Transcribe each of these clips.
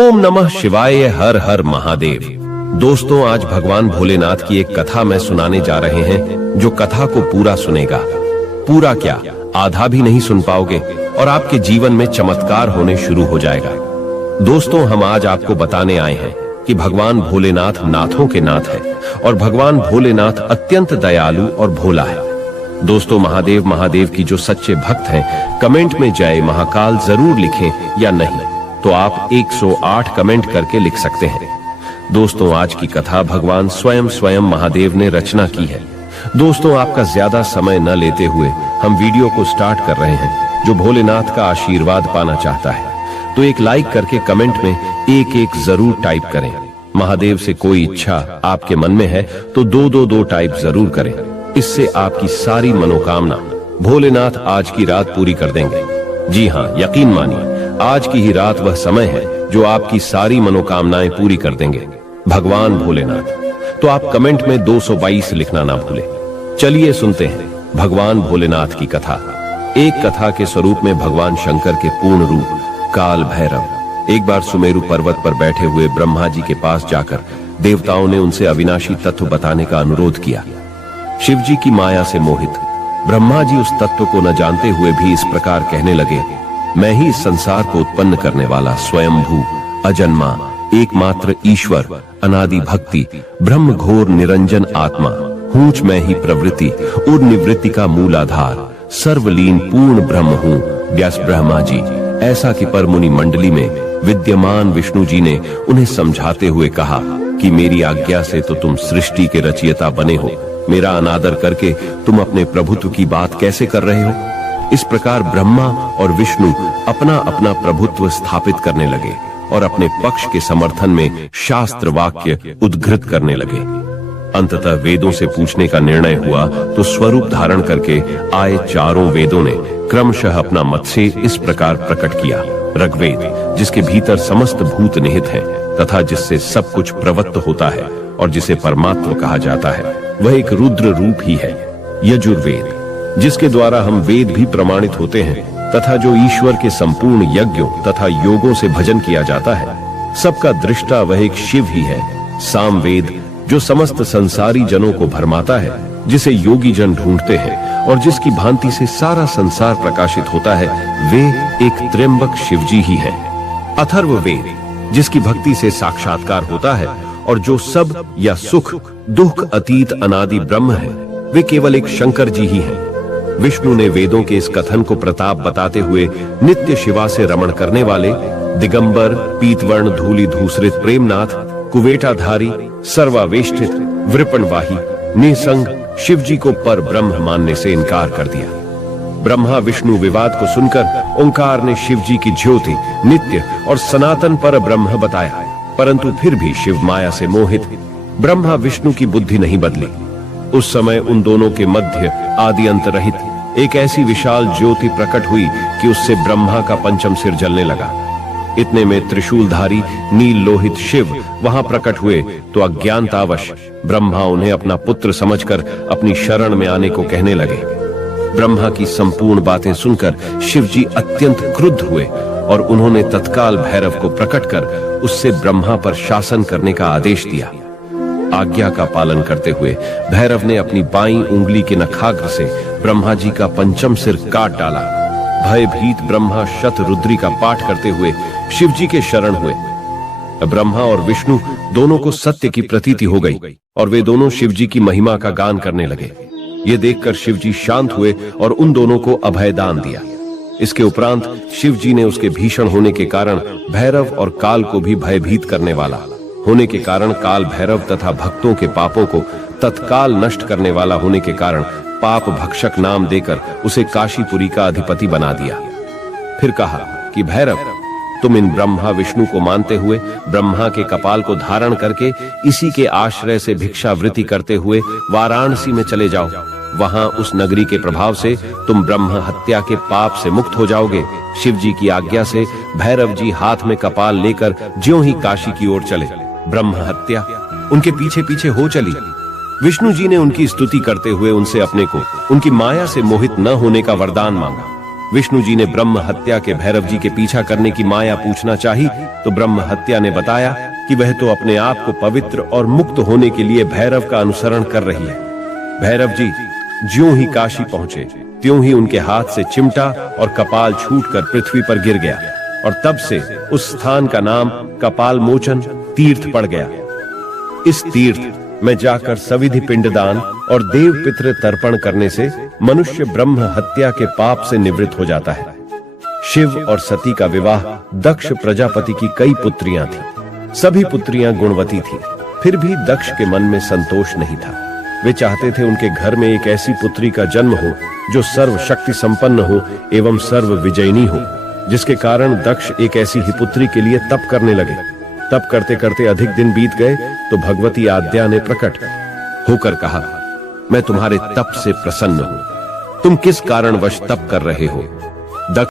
ओम नमः शिवाय, हर हर महादेव। दोस्तों, आज भगवान भोलेनाथ की एक कथा मैं सुनाने जा रहे हैं। जो कथा को पूरा सुनेगा, पूरा क्या आधा भी नहीं सुन पाओगे और आपके जीवन में चमत्कार होने शुरू हो जाएगा। दोस्तों, हम आज आपको बताने आए हैं कि भगवान भोलेनाथ नाथों के नाथ है और भगवान भोलेनाथ अत्यंत दयालु और भोला है। दोस्तों, महादेव महादेव की जो सच्चे भक्त हैं, कमेंट में जय महाकाल जरूर लिखें, या नहीं तो आप 108 कमेंट करके लिख सकते हैं। दोस्तों, आज की कथा भगवान स्वयं महादेव ने रचना की है। दोस्तों, आपका ज्यादा समय न लेते हुए हम वीडियो को स्टार्ट कर रहे हैं। जो भोलेनाथ का आशीर्वाद पाना चाहता है तो एक लाइक करके कमेंट में एक जरूर टाइप करें। महादेव से कोई इच्छा आपके मन में है तो दो टाइप जरूर करें। इससे आपकी सारी मनोकामना भोलेनाथ आज की रात पूरी कर देंगे। जी हाँ, यकीन मानिए, आज की ही रात वह समय है जो आपकी सारी मनोकामनाएं पूरी कर देंगे। भगवान भोलेनाथ। तो आप कमेंट में 222 लिखना ना भूलें। चलिए सुनते हैं भगवान भोलेनाथ की कथा। एक कथा के स्वरूप में भगवान शंकर के पूर्ण रूप काल भैरव एक बार सुमेरु पर्वत पर बैठे हुए ब्रह्मा जी के पास जाकर देवताओं ने उनसे अविनाशी तत्व बताने का अनुरोध किया। शिव जी की माया से मोहित ब्रह्मा जी उस तत्व को न जानते हुए भी इस प्रकार कहने लगे, मैं ही इस संसार को उत्पन्न करने वाला स्वयंभू अजन्मा एकमात्र ईश्वर अनादि भक्ति ब्रह्म घोर निरंजन आत्मा हूंच मैं ही प्रवृत्ति और निवृत्ति का मूल आधार सर्वलीन पूर्ण ब्रह्म हूँ। व्यास ब्रह्मा जी ऐसा कि पर मुनि मंडली में विद्यमान विष्णु जी ने उन्हें समझाते हुए कहा कि मेरी आज्ञा से तो तुम सृष्टि के रचयिता बने हो, मेरा अनादर करके तुम अपने प्रभुत्व की बात कैसे कर रहे हो। इस प्रकार ब्रह्मा और विष्णु अपना अपना प्रभुत्व स्थापित करने लगे और अपने पक्ष के समर्थन में शास्त्र वाक्य उद्घृत करने लगे। अंततः वेदों से पूछने का निर्णय हुआ तो स्वरूप धारण करके आए चारों वेदों ने क्रमशः अपना मत से इस प्रकार प्रकट किया। ऋग्वेद, जिसके भीतर समस्त भूत निहित हैं तथा जिससे सब कुछ प्रवत्त होता है और जिसे परमात्मा कहा जाता है, वह एक रुद्र रूप ही है। यजुर्वेद, जिसके द्वारा हम वेद भी प्रमाणित होते हैं तथा जो ईश्वर के संपूर्ण यज्ञों तथा योगों से भजन किया जाता है, सबका दृष्टा वह एक शिव ही है। सामवेद, जो समस्त संसारी जनों को भरमाता है, जिसे योगी जन ढूंढते हैं और जिसकी भांति से सारा संसार प्रकाशित होता है, वे एक त्र्यंबक शिवजी ही है। अथर्ववेद, जिसकी भक्ति से साक्षात्कार होता है और जो सब या सुख दुख अतीत अनादि ब्रह्म है, वे केवल एक शंकर जी ही हैं। विष्णु ने वेदों के इस कथन को प्रताप बताते हुए नित्य शिवा से रमण करने वाले दिगंबर पीतवर्ण धूलि धूसरित प्रेमनाथ कुवेटाधारी सर्वावेष्टित वृपणवाही निसंग शिव जी को पर ब्रह्म मानने से इनकार कर दिया। ब्रह्मा विष्णु विवाद को सुनकर ओंकार ने शिव जी की ज्योति नित्य और सनातन पर ब्रह्म बताया, परंतु फिर भी शिव माया से मोहित ब्रह्मा विष्णु की बुद्धि नहीं बदली। उस समय उन दोनों के मध्य आदि अंत रहित एक ऐसी विशाल ज्योति प्रकट हुई कि उससे ब्रह्मा का पंचम सिर जलने लगा। इतने में त्रिशूलधारी नील लोहित शिव वहां प्रकट हुए तो अज्ञानतावश ब्रह्मा उन्हें अपना पुत्र समझकर अपनी शरण में आने को कहने लगे। ब्रह्मा की संपूर्ण बातें सुनकर शिव जी अत्यंत क्रुद्ध हुए और उन्होंने तत्काल भैरव को प्रकट कर उससे ब्रह्मा पर शासन करने का आदेश दिया। आज्ञा का पालन करते हुए भैरव ने अपनी बाईं उंगली के नखाग्र से ब्रह्मा जी का पंचम सिर काट डाला। भयभीत ब्रह्मा शतरुद्री का पाठ करते हुए शिव जी के शरण हुए। ब्रह्मा और विष्णु दोनों को सत्य की प्रतीति हो गई और वे दोनों शिव जी की महिमा का गान करने लगे। ये देखकर शिव जी शांत हुए और उन दोनों को अभय दान दिया। इसके उपरांत शिव जी ने उसके भीषण होने के कारण भैरव और काल को भी भयभीत करने वाला होने के कारण काल भैरव तथा भक्तों के पापों को तत्काल नष्ट करने वाला होने के कारण पाप भक्षक नाम देकर उसे काशीपुरी का अधिपति बना दिया। फिर कहा कि भैरव, तुम इन ब्रह्मा विष्णु को मानते हुए ब्रह्मा के कपाल को धारण करके इसी के आश्रय से भिक्षावृत्ति करते हुए वाराणसी में चले जाओ। वहां उस नगरी के प्रभाव से तुम ब्रह्म हत्या के पाप से मुक्त हो जाओगे। शिव जी की आज्ञा से भैरव जी हाथ में कपाल लेकर ज्यों ही काशी की ओर चले, ब्रह्म हत्या उनके पीछे पीछे हो चली। विष्णु जी ने उनकी स्तुति करते हुए उनसे अपने को उनकी माया से मोहित न होने का वरदान मांगा। विष्णु जी ने ब्रह्म हत्या के भैरव जी के पीछा करने की माया पूछना चाही तो ब्रह्म हत्या ने बताया कि वह तो अपने आप को पवित्र और मुक्त होने के लिए भैरव का अनुसरण कर रही है। भैरव जी ज्यों ही काशी पहुंचे त्यों ही उनके हाथ से चिमटा और कपाल छूटकर पृथ्वी पर गिर गया और तब से उस स्थान का नाम कपाल मोचन तीर्थ पड़ गया। इस तीर्थ में जाकर सविधि पिंडदान और देव पितृ तर्पण करने से मनुष्य ब्रह्म हत्या के पाप से निवृत्त हो जाता है। शिव और सती का विवाह दक्ष प्रजापति की कई पुत्रियां थीं। सभी पुत्रियां गुणवती थीं, फिर भी दक्ष के मन में संतोष नहीं था। वे चाहते थे उनके घर में एक ऐसी पुत्री का जन्म हो जो सर्व शक्ति संपन्न हो एवं सर्व विजयिनी हो, जिसके कारण दक्ष एक ऐसी ही पुत्री के लिए तप करने लगे। तप करते करते अधिक दिन बीत गए तो भगवती आद्या ने प्रकट होकर कहा, मैं तुम्हारे तप से प्रसन्न हूं। तुम किस कारणवश तप कर रहे हो? दक्ष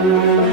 है।